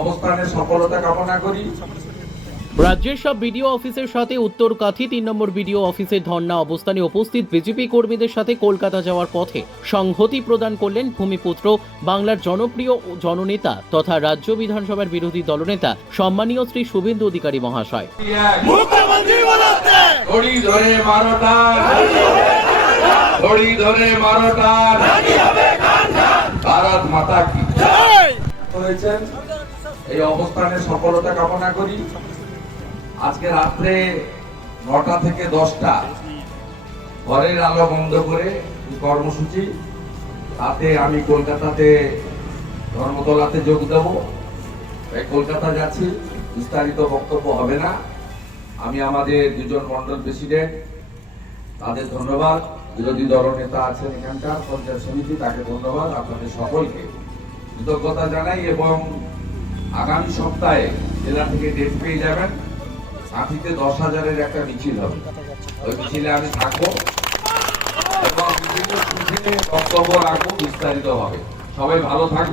অবস্থানের সফলতা কামনা করি। রাজ্যের সব বিডিও অফিসের সাথে উত্তরকাঠি 3 নম্বর বিডিও অফিসের ধর্ণা অবস্থানে উপস্থিত বিজেপি কর্মীদের সাথে কলকাতা যাওয়ার পথে সংহতি প্রদান করলেন ভূমিপুত্র বাংলার জনপ্রিয় জননেতা তথা রাজ্য বিধানসভার বিরোধী দলনেতা সম্মানীয় শ্রী শুভেন্দু অধিকারী মহাশয়। ভারত মাতা কি হয়েছেন, এই অবস্থানের সফলতা কামনা করি। আজকে রাত্রে 9টা থেকে 10টা ঘরের আলো বন্ধ করে কর্মসূচি, তাতে আমি কলকাতাতে ধর্মতলাতে যোগ দেব। কলকাতা যাচ্ছি, বিস্তারিত বক্তব্য হবে না। আমি আমাদের দুজন মন্ডল প্রেসিডেন্ট, তাদের ধন্যবাদ। বিরোধী দলনেতা আছেন এখানকার পঞ্চায়েত সমিতি, তাকে ধন্যবাদ। আপনাদের সকলকে কৃতজ্ঞতা জানাই এবং আগামী সপ্তাহে জেলা থেকে ডেট পেয়ে যাবেন। সাথীতে 10,000-এর একটা মিছিল হবে, ওই মিছিলে আমি থাকবো এবং বিভিন্ন বক্তব্য রাখবো বিস্তারিত হবে। সবাই ভালো থাকবে।